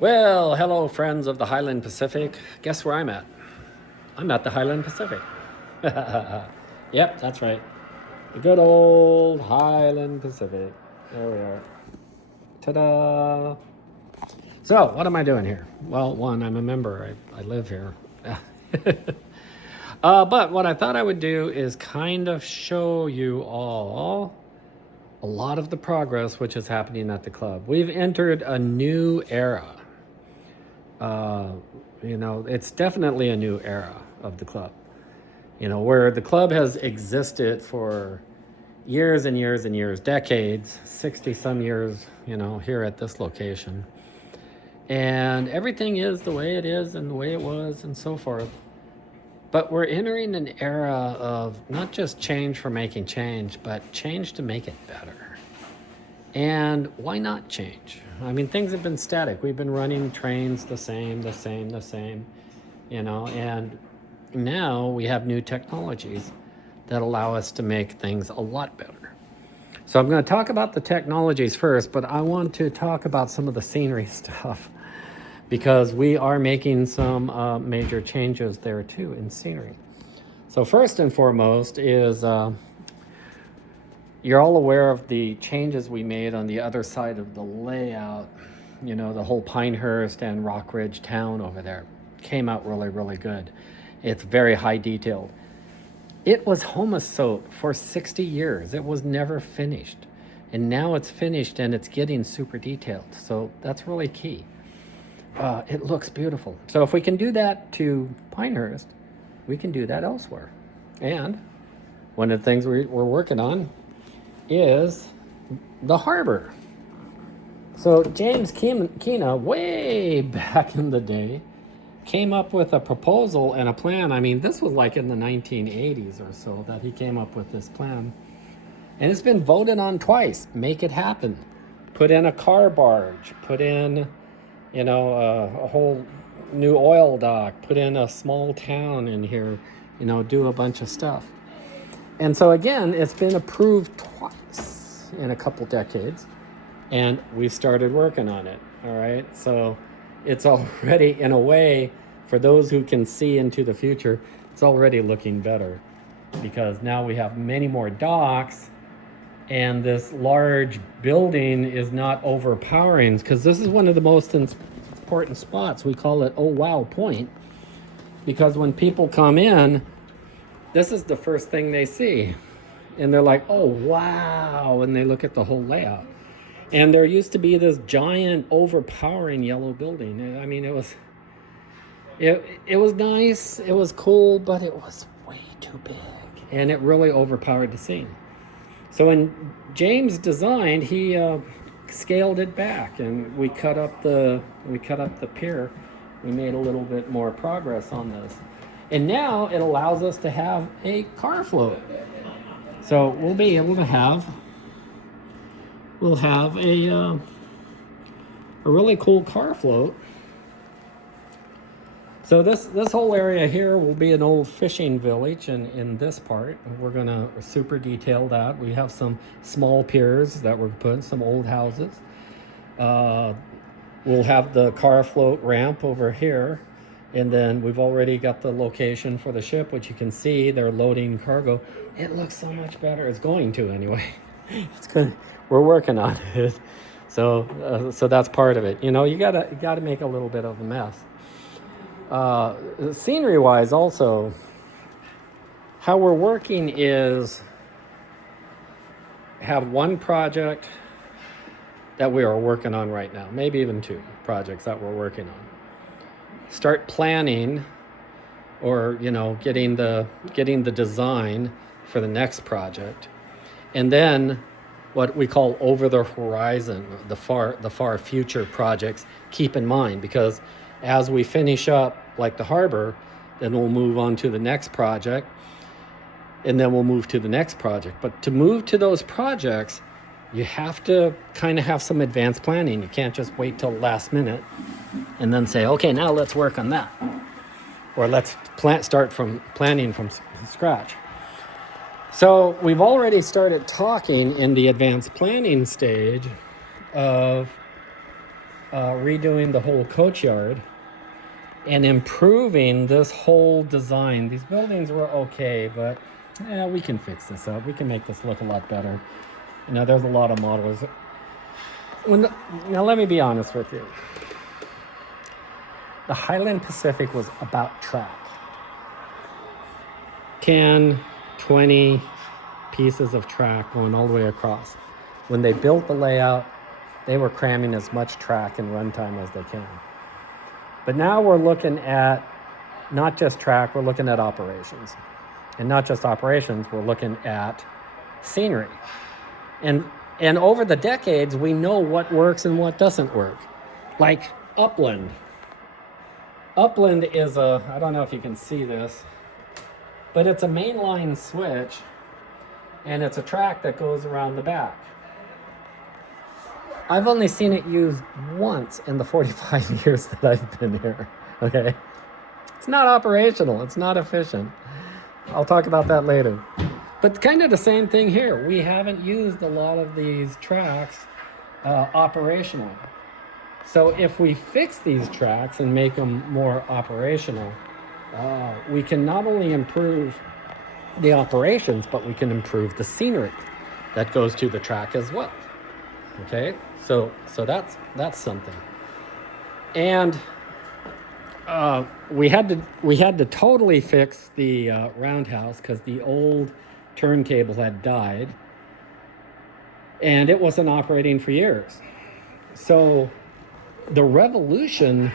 Well, hello, friends of the Highland Pacific. Guess where I'm at? I'm at the Highland Pacific. Yep, that's right. The good old Highland Pacific. There we are. Ta-da! So, what am I doing here? Well, one, I'm a member. I live here. But what I thought I would do is kind of show you all a lot of the progress which is happening at the club. We've entered a new era. Uh, it's definitely a new era of the club. Where the club has existed for years and years and years, decades, 60 some years, here at this location. And everything is the way it is and the way it was and so forth. But we're entering an era of not just change for making change, but change to make it better. And why not change? I mean, things have been static. We've been running trains the same, and now we have new technologies that allow us to make things a lot better. So I'm going to talk about the technologies first, but I want to talk about some of the scenery stuff because we are making some major changes there too in scenery. So first and foremost is you're all aware of the changes we made on the other side of the layout. The whole Pinehurst and Rockridge town over there came out really, really good. It's very high detailed. It was homosote for 60 years. It was never finished. And now it's finished and it's getting super detailed. So that's really key. It looks beautiful. So if we can do that to Pinehurst, we can do that elsewhere. And one of the things we're working on is the harbor. So James Keena, way back in the day, came up with a proposal and a plan. I mean, this was like in the 1980s or so that he came up with this plan. And it's been voted on twice. Make it happen. Put in a car barge. Put in, a whole new oil dock. Put in a small town in here. Do a bunch of stuff. And so again, it's been approved twice in a couple decades. And we've started working on it. All right. So it's already, in a way, for those who can see into the future, it's already looking better because now we have many more docks and this large building is not overpowering because this is one of the most important spots. We call it Oh Wow Point because when people come in, this is the first thing they see and they're like, oh, wow. And they look at the whole layout. And there used to be this giant, overpowering yellow building. I mean, it was nice, it was cool, but it was way too big, and it really overpowered the scene. So when James designed, he scaled it back, and we cut up the pier. We made a little bit more progress on this, and now it allows us to have a car float. So we'll be able to have. We'll have a really cool car float. So this whole area here will be an old fishing village in this part. We're going to super detail that. We have some small piers that we're putting, some old houses. We'll have the car float ramp over here. And then we've already got the location for the ship, which you can see they're loading cargo. It looks so much better. It's going to anyway. It's good. We're working on it, so that's part of it. You gotta make a little bit of a mess. Scenery-wise, also, how we're working is have one project that we are working on right now, maybe even two projects that we're working on. Start planning, or getting the design for the next project. And then what we call over the horizon, the far future projects, keep in mind, because as we finish up like the harbor, then we'll move on to the next project, and then we'll move to the next project. But to move to those projects, you have to kind of have some advanced planning. You can't just wait till the last minute and then say, okay, now let's work on that. Or let's start from planning from scratch. So we've already started talking in the advanced planning stage of redoing the whole coachyard and improving this whole design. These buildings were okay, but yeah, we can fix this up. We can make this look a lot better. You know, there's a lot of models. Now, let me be honest with you. The Highland Pacific was about track. 10, 20 pieces of track going all the way across. When they built the layout, they were cramming as much track and runtime as they can. But now we're looking at not just track, we're looking at operations. And not just operations, we're looking at scenery. And over the decades, we know what works and what doesn't work. Like upland. Upland is I don't know if you can see this, but it's a mainline switch, and it's a track that goes around the back. I've only seen it used once in the 45 years that I've been here, okay? It's not operational, it's not efficient. I'll talk about that later. But kind of the same thing here. We haven't used a lot of these tracks operationally. So if we fix these tracks and make them more operational, we can not only improve the operations, but we can improve the scenery that goes to the track as well. Okay, so that's something. And we had to totally fix the roundhouse because the old turntable had died, and it wasn't operating for years. So the revolution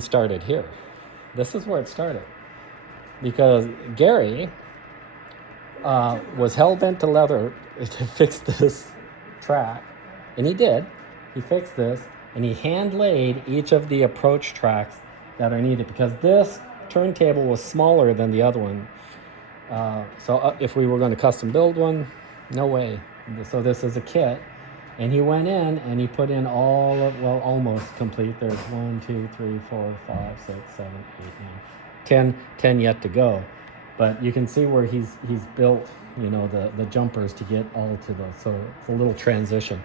started here. This is where it started, because Gary was hell-bent to fix this track, and he did. He fixed this, and he hand-laid each of the approach tracks that are needed, because this turntable was smaller than the other one. So if we were going to custom build one, no way. So this is a kit. And he went in and he put in almost complete. There's 1, 2, 3, 4, 5, 6, 7, 8, 9, 10 yet to go. But you can see where he's built, you know, the jumpers to get all to so it's a little transition.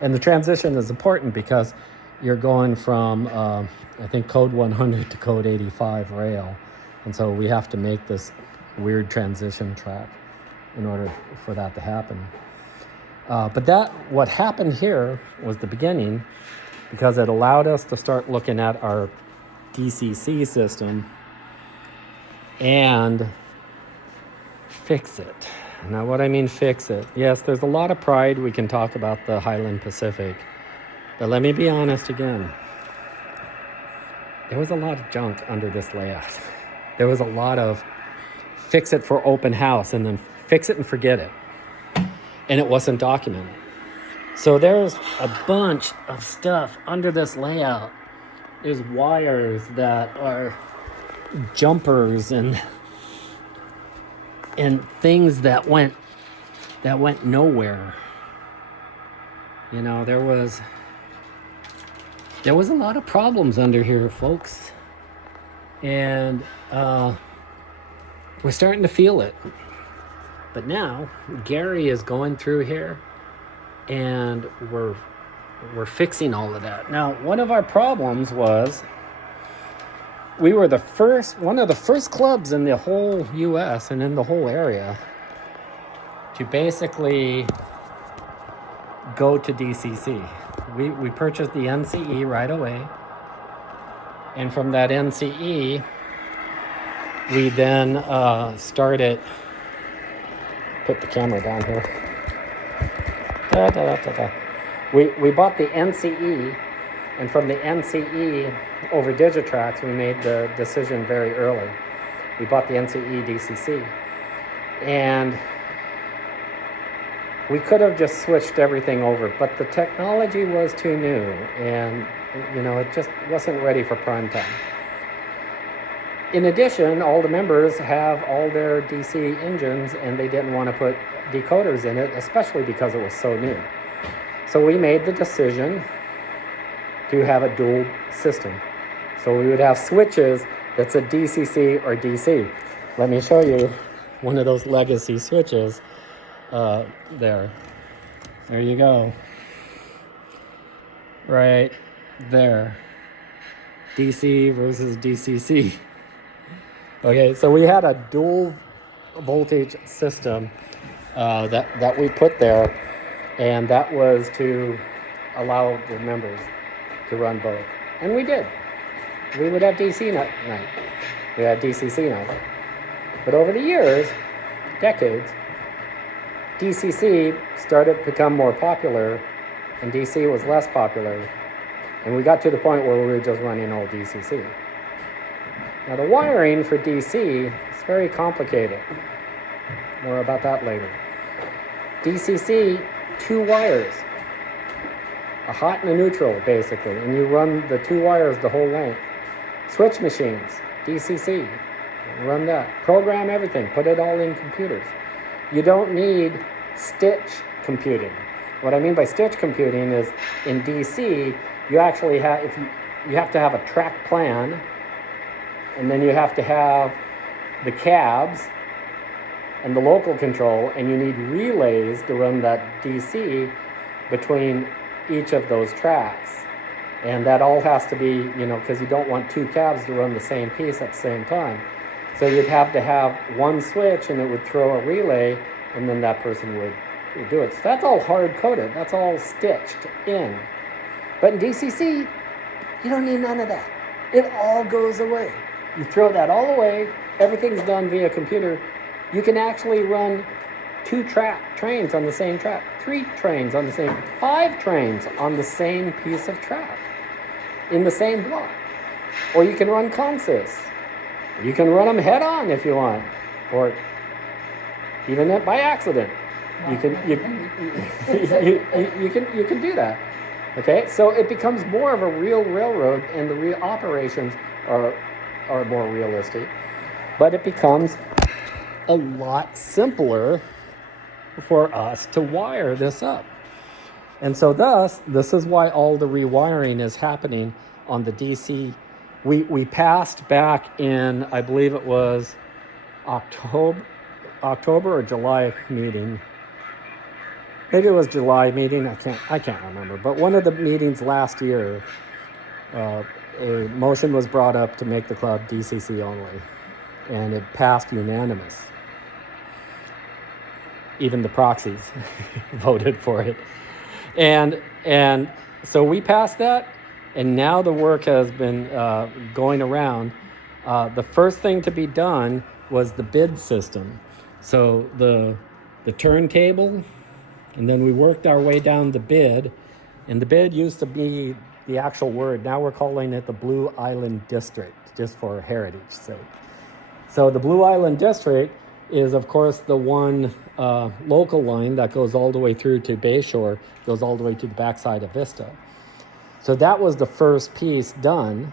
And the transition is important because you're going from, I think, code 100 to code 85 rail. And so we have to make this weird transition track in order for that to happen. But what happened here was the beginning, because it allowed us to start looking at our DCC system and fix it. Now, what I mean fix it, yes, there's a lot of pride. We can talk about the Highland Pacific, but let me be honest again. There was a lot of junk under this layout. There was a lot of fix it for open house and then fix it and forget it. And it wasn't documented. So there's a bunch of stuff under this layout. There's wires that are jumpers and things that went nowhere. You know, there was a lot of problems under here, folks. And we're starting to feel it. But now Gary is going through here, and we're fixing all of that. Now, one of our problems was we were one of the first clubs in the whole U.S. and in the whole area to basically go to DCC. We purchased the NCE right away, and from that NCE, we then started. Put the camera down here. We bought the NCE, and from the NCE over Digitrax, we made the decision very early. We bought the NCE DCC, and we could have just switched everything over, but the technology was too new, and you know, it just wasn't ready for prime time. In addition, all the members have all their DC engines, and they didn't want to put decoders in it, especially because it was so new. So we made the decision to have a dual system. So we would have switches that's a DCC or DC. Let me show you one of those legacy switches there. There you go. right there. DC versus DCC. Okay, so we had a dual voltage system that we put there, and that was to allow the members to run both. And we did. We would have DC night. We had DCC night. But over the years, decades, DCC started to become more popular, and DC was less popular. And we got to the point where we were just running all DCC. Now the wiring for DC is very complicated. More about that later. DCC, 2 wires, a hot and a neutral basically, and you run the 2 wires the whole length. Switch machines, DCC, run that. Program everything, put it all in computers. You don't need stitch computing. What I mean by stitch computing is in DC, you actually have, you have to have a track plan, and then you have to have the cabs and the local control, and you need relays to run that DC between each of those tracks. And that all has to be, because you don't want 2 cabs to run the same piece at the same time. So you'd have to have one switch, and it would throw a relay, and then that person would do it. So that's all hard-coded. That's all stitched in. But in DCC, you don't need none of that. It all goes away. You throw that all away. Everything's done via computer. You can actually run 2 trains on the same track, 3 trains on the same, 5 trains on the same piece of track in the same block. Or you can run consists. You can run them head on if you want, or even by accident. You can do that. Okay, so it becomes more of a real railroad, and the real operations are more realistic, but it becomes a lot simpler for us to wire this up. And so thus, this is why all the rewiring is happening on the DC. We passed back in, I believe it was October or July meeting. Maybe it was July meeting, I can't remember. But one of the meetings last year, a motion was brought up to make the club DCC only, and it passed unanimous. Even the proxies voted for it. And so we passed that, and now the work has been going around. The first thing to be done was the bid system. So the turntable, and then we worked our way down the bid, and the bid used to be the actual word. Now we're calling it the Blue Island District, just for heritage sake. So the Blue Island District is, of course, the one local line that goes all the way through to Bayshore, goes all the way to the backside of Vista. So that was the first piece done.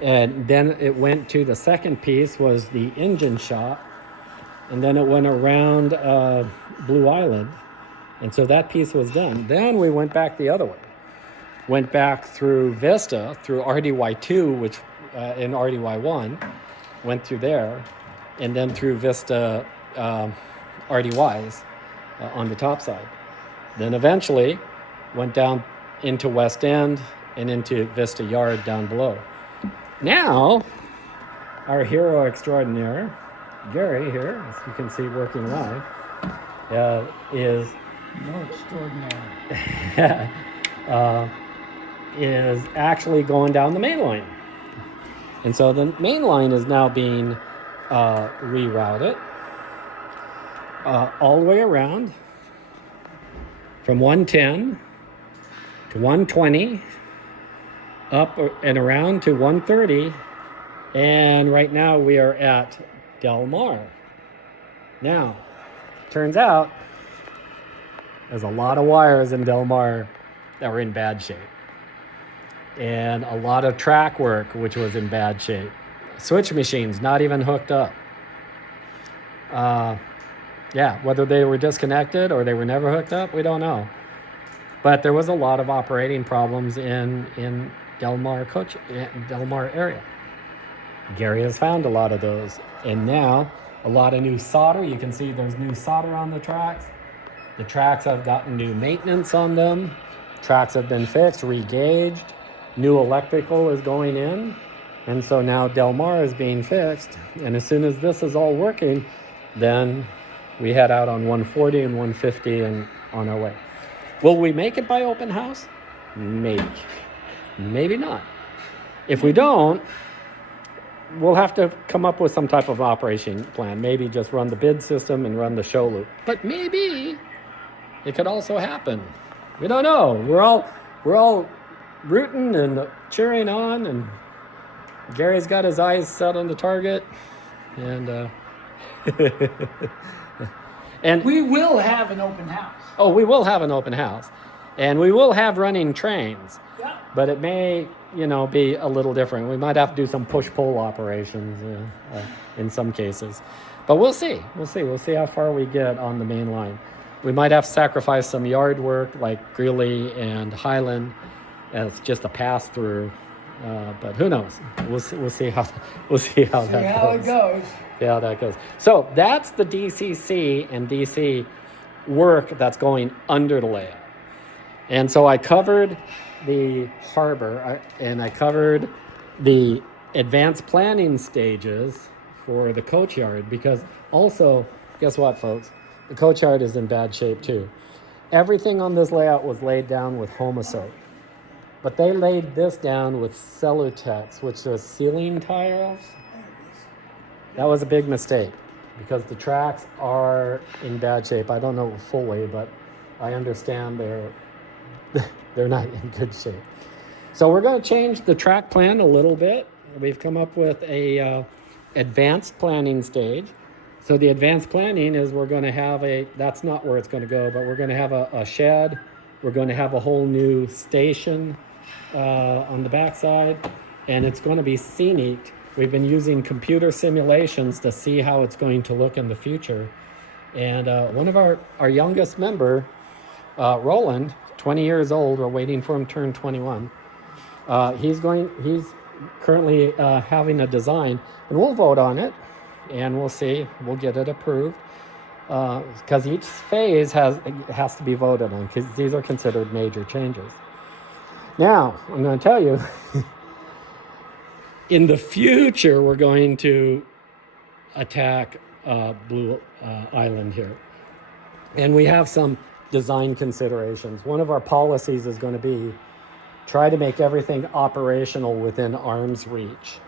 And then it went to the second piece, was the engine shop. And then it went around Blue Island. And so that piece was done. Then we went back the other way. Went back through Vista, through RDY2, which in RDY1, went through there, and then through Vista RDYs on the top side. Then eventually went down into West End and into Vista Yard down below. Now, our hero extraordinaire, Gary here, as you can see working live, is No extraordinary. is actually going down the main line. And so the main line is now being rerouted all the way around from 110 to 120, up and around to 130, and right now we are at Del Mar. Now, turns out there's a lot of wires in Del Mar that were in bad shape, and a lot of track work which was in bad shape. Switch machines not even hooked up. Whether they were disconnected or they were never hooked up, we don't know. But there was a lot of operating problems in Del Mar area. Gary has found a lot of those, and now a lot of new solder. You can see there's new solder on the tracks. The tracks have gotten new maintenance on them. tracks have been fixed, re-gauged, new electrical is going in, and so now Del Mar is being fixed. And as soon as this is all working, then we head out on 140 and 150 and on our way. Will we make it by open house? Maybe. Maybe not. If we don't, we'll have to come up with some type of operation plan. Maybe just run the bid system and run the show loop. But maybe it could also happen. We don't know. We're all rooting and cheering on, and Gary's got his eyes set on the target, and and We will have an open house. oh, we will have an open house, and we will have running trains. Yeah. But it may, be a little different. We might have to do some push-pull operations in some cases. But we'll see. We'll see how far we get on the main line. We might have to sacrifice some yard work like Greeley and Highland as just a pass-through. But who knows? We'll see how that goes. See how it goes. See how that goes. So that's the DCC and DC work that's going under the layout. And so I covered the harbor and I covered the advanced planning stages for the coach yard, because also, guess what, folks? The coach yard is in bad shape too. Everything on this layout was laid down with Homosote, but they laid this down with Celotex, which is ceiling tiles. That was a big mistake because the tracks are in bad shape. I don't know fully, but I understand they're not in good shape. So we're going to change the track plan a little bit. We've come up with a advanced planning stage. So the advanced planning is we're going to have that's not where it's going to go, but we're going to have a shed. We're going to have a whole new station on the backside, and it's going to be scenic. We've been using computer simulations to see how it's going to look in the future. And one of our youngest member, Roland, 20 years old, we're waiting for him to turn 21. He's currently having a design, and we'll vote on it, and we'll see, we'll get it approved. Because each phase has to be voted on, because these are considered major changes. Now, I'm going to tell you, in the future, we're going to attack Blue Island here. And we have some design considerations. One of our policies is going to be try to make everything operational within arm's reach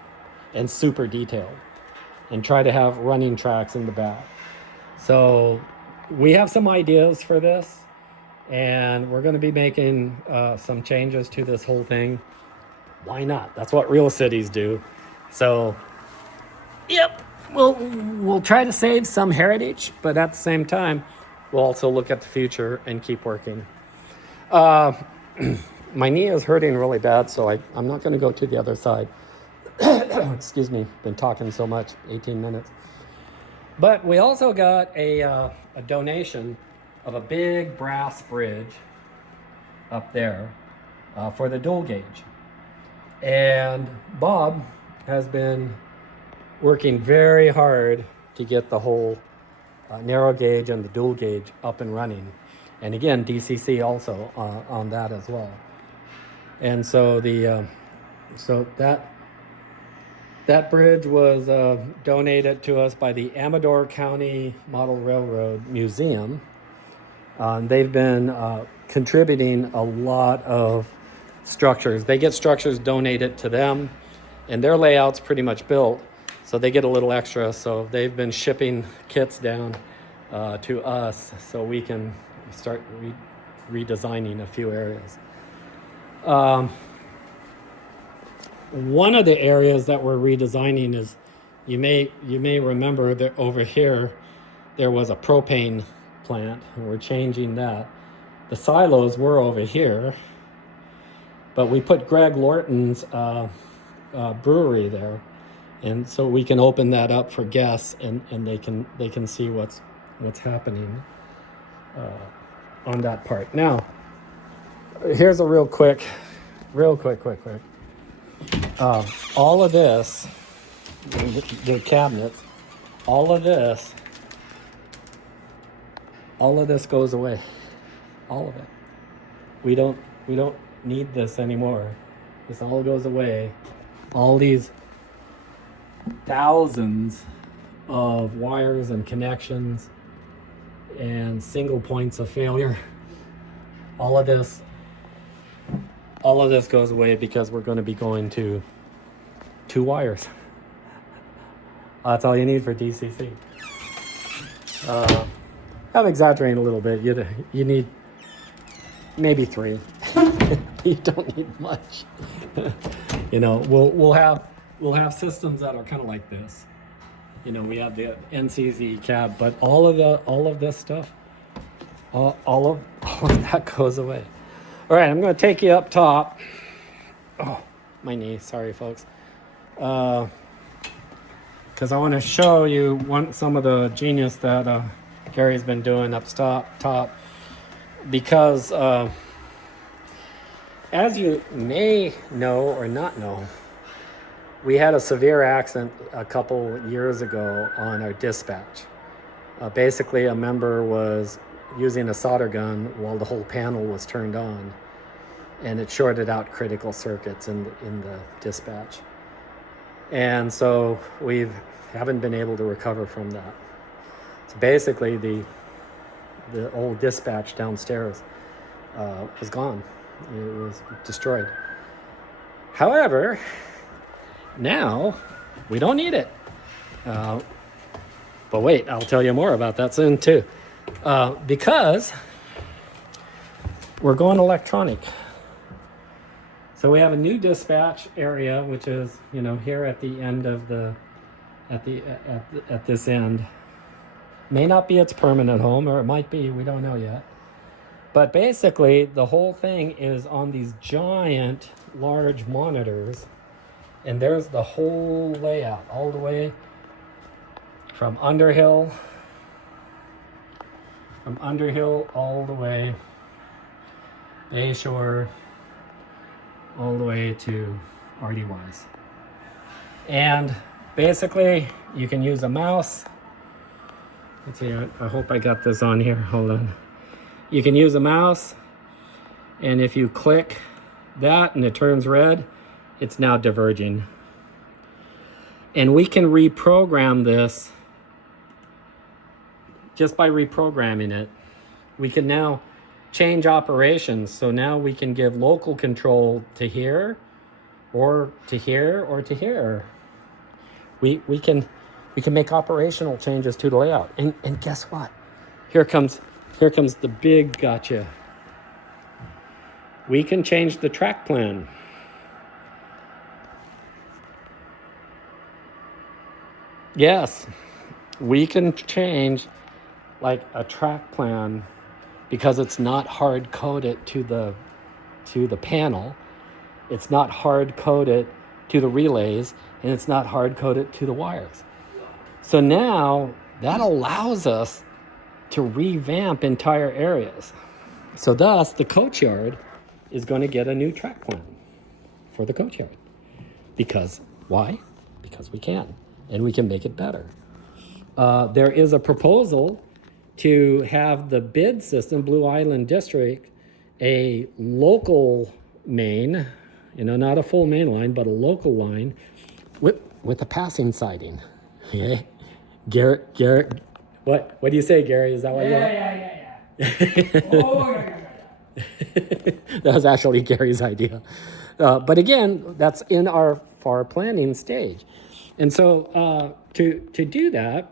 and super detailed, and try to have running tracks in the back. So we have some ideas for this, and we're going to be making some changes to this whole thing. Why not? That's what real cities do. So, yep, we'll try to save some heritage, but at the same time, we'll also look at the future and keep working. My knee is hurting really bad, so I'm not going to go to the other side. Excuse me, been talking so much, 18 minutes. But we also got a donation of a big brass bridge up there for the dual gauge. And Bob has been working very hard to get the whole narrow gauge and the dual gauge up and running. And again, DCC also on that as well. And so that bridge was donated to us by the Amador County Model Railroad Museum. They've been contributing a lot of structures. They get structures donated to them, and their layout's pretty much built, so they get a little extra. So they've been shipping kits down to us so we can start redesigning a few areas. One of the areas that we're redesigning is, you may remember that over here there was a propane plant, and we're changing that. The silos were over here, but we put Greg Lorton's brewery there, and so we can open that up for guests, and they can see what's happening on that part. Now, here's a real quick. All of this, the cabinets, all of this goes away. All of it. We don't need this anymore. This all goes away. All these thousands of wires and connections and single points of failure. All of this goes away because we're going to be going to 2 wires. That's all you need for DCC. I'm exaggerating a little bit. You need maybe 3. You don't need much. You know, we'll have systems that are kind of like this. You know, we have the NCZ cab, but all of this stuff, all of that goes away. All right, I'm going to take you up top. Oh, my knee. Sorry, folks. Because I want to show you some of the genius that Gary's been doing up top. Because as you may know or not know, we had a severe accident a couple years ago on our dispatch. Basically, a member was using a solder gun while the whole panel was turned on, and it shorted out critical circuits in the dispatch. And so we haven't been able to recover from that. So basically, the old dispatch downstairs was gone. It was destroyed. However, now we don't need it. But wait, I'll tell you more about that soon too. Because we're going electronic. So we have a new dispatch area, which is, you know, here at the end of at this end. May not be its permanent home, or it might be, we don't know yet. But basically, the whole thing is on these giant, large monitors, and there's the whole layout, all the way from Underhill all the way Bayshore, all the way to RDYs. And basically, you can use a mouse. Let's see, I hope I got this on here. Hold on. You can use a mouse, and if you click that and it turns red, it's now diverging. And we can reprogram this just by reprogramming it. We can now change operations. So now we can give local control to here, or to here, or to here. We can make operational changes to the layout. And guess what? Here comes the big gotcha. We can change the track plan. Yes, we can change like a track plan because it's not hard coded to the panel. It's not hard coded to the relays, and it's not hard coded to the wires. So now that allows us to revamp entire areas. So thus, the coach yard is going to get a new track plan for the coach yard. Because, why? Because we can, and we can make it better. There is a proposal to have the bid system, Blue Island District, a local main, not a full main line, but a local line with a passing siding. Okay? Garrett, what do you say, Gary? Is that what you want? Yeah. Oh, yeah. That was actually Gary's idea. But again, that's in our FAR planning stage. And so to do that,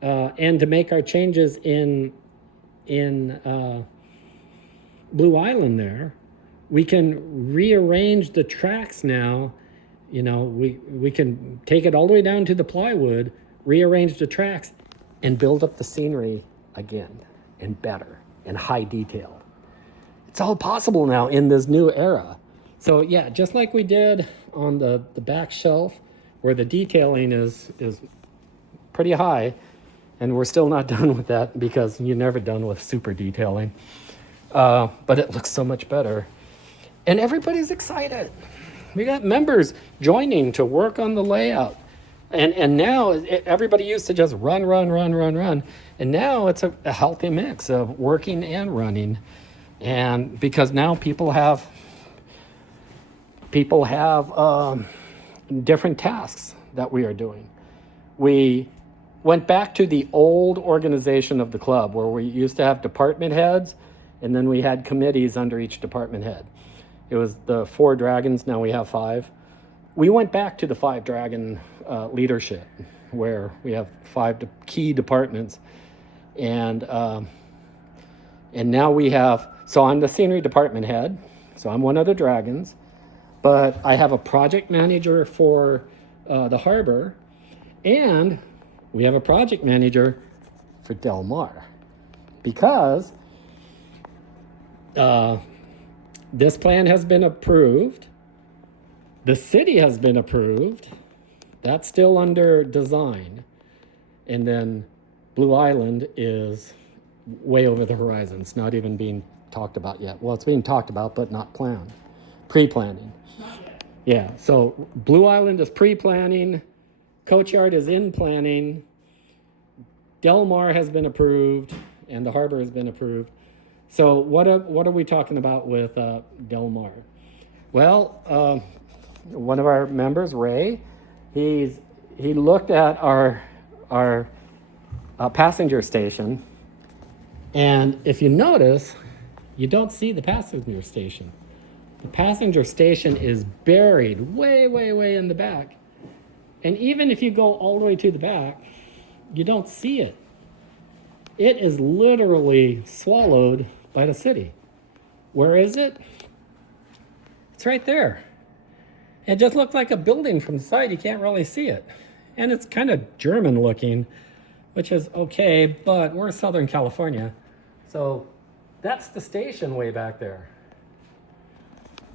and to make our changes in Blue Island there, we can rearrange the tracks now. We can take it all the way down to the plywood, rearrange the tracks, and build up the scenery again, and better, and high detail. It's all possible now in this new era. So yeah, just like we did on the back shelf, where the detailing is pretty high, and we're still not done with that because you're never done with super detailing. But it looks so much better. And everybody's excited. We got members joining to work on the layout. And now everybody used to just run. And now it's a healthy mix of working and running. And because now people have different tasks that we are doing. We went back to the old organization of the club where we used to have department heads, and then we had committees under each department head. It was the 4 dragons, now we have 5. We went back to the 5 dragon leadership where we have 5 key departments. And now we have, so I'm the scenery department head, so I'm one of the dragons, but I have a project manager for the harbor, and we have a project manager for Del Mar, because this plan has been approved. The city has been approved. That's still under design. And then Blue Island is way over the horizon. It's not even being talked about yet. Well, it's being talked about, but not planned. Pre-planning. Yeah, so Blue Island is pre-planning. Coachyard is in planning. Del Mar has been approved, and the harbor has been approved. So what are we talking about with Del Mar? Well, one of our members, Ray, he looked at our passenger station, and if you notice, you don't see the passenger station. The passenger station is buried way, way, way in the back. And even if you go all the way to the back, you don't see it. It is literally swallowed by the city. Where is it? It's right there. It just looks like a building from the side. You can't really see it. And it's kind of German looking, which is okay, but we're Southern California. So that's the station way back there.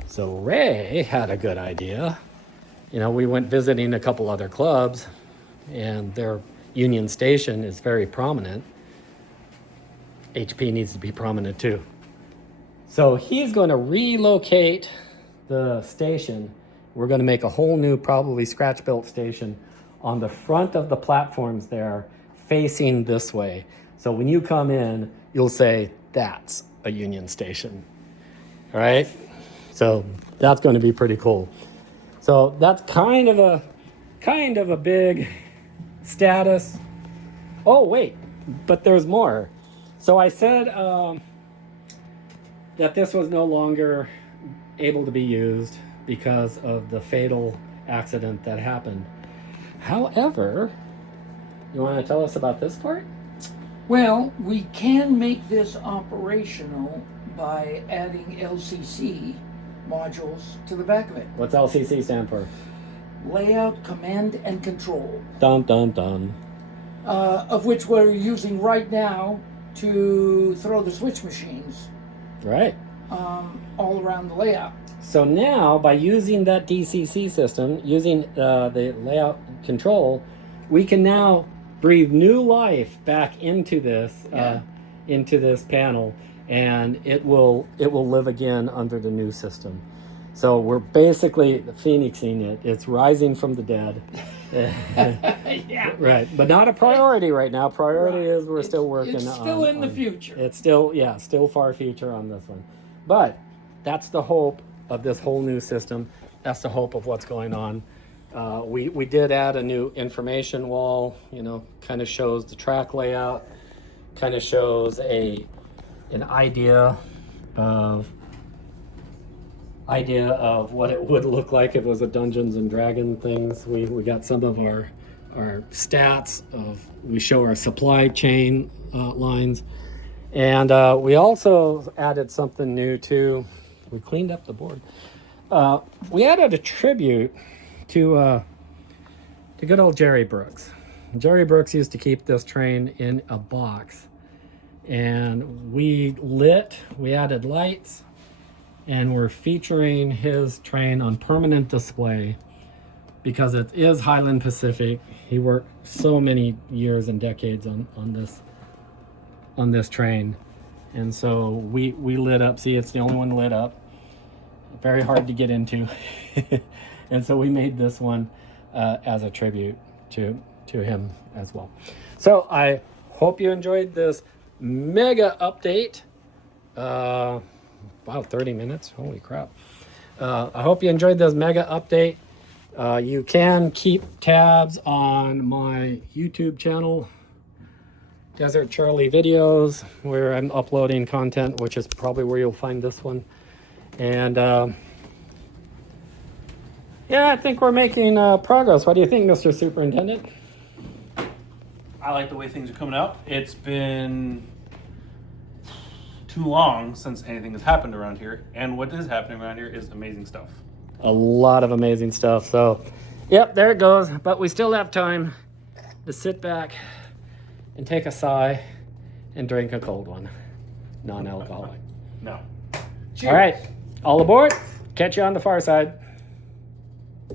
So Ray had a good idea. You know, we went visiting a couple other clubs, and their Union Station is very prominent. HP needs to be prominent too. So he's going to relocate the station. We're going to make a whole new, probably scratch-built station on the front of the platforms there, facing this way. So when you come in, you'll say, that's a Union Station. All right? So that's going to be pretty cool. So that's kind of a big status. Oh, wait, but there's more. So I said that this was no longer able to be used because of the fatal accident that happened. However, you want to tell us about this part? Well, we can make this operational by adding LCC modules to the back of it. What's LCC stand for? Layout, command, and control. Dun, dun, dun. Of which we're using right now to throw the switch machines Right. all around the layout. So now, by using that DCC system, using the layout control, we can now breathe new life back into this panel, and it will live again under the new system. So we're basically phoenixing it. It's rising from the dead. Yeah. Right, but not a priority right now. Priority is we're still working on. It's still in the future. It's still far future on this one. But that's the hope of this whole new system. That's the hope of what's going on. We did add a new information wall, kind of shows the track layout, kind of shows an idea of what it would look like if it was a Dungeons and Dragons things. We got some of our stats we show our supply chain lines, and we also added something new too. We cleaned up the board. We added a tribute to good old Jerry Brooks. Jerry Brooks used to keep this train in a box, and we added lights, and we're featuring his train on permanent display because it is Highland Pacific. He worked so many years and decades on this train, and so we lit up. See, it's the only one lit up. Very hard to get into. And so we made this one as a tribute to him as well. So I hope you enjoyed this mega update. Wow, 30 minutes. Holy crap. I hope you enjoyed this mega update. You can keep tabs on my YouTube channel, Desert Charlie Videos, where I'm uploading content, which is probably where you'll find this one. And yeah, I think we're making progress. What do you think, Mr. Superintendent? I like the way things are coming out. It's been too long since anything has happened around here, and what is happening around here is amazing stuff. A lot of amazing stuff. So, yep, there it goes. But we still have time to sit back and take a sigh and drink a cold one, non-alcoholic. No. Cheers. All right, all aboard. Catch you on the far side.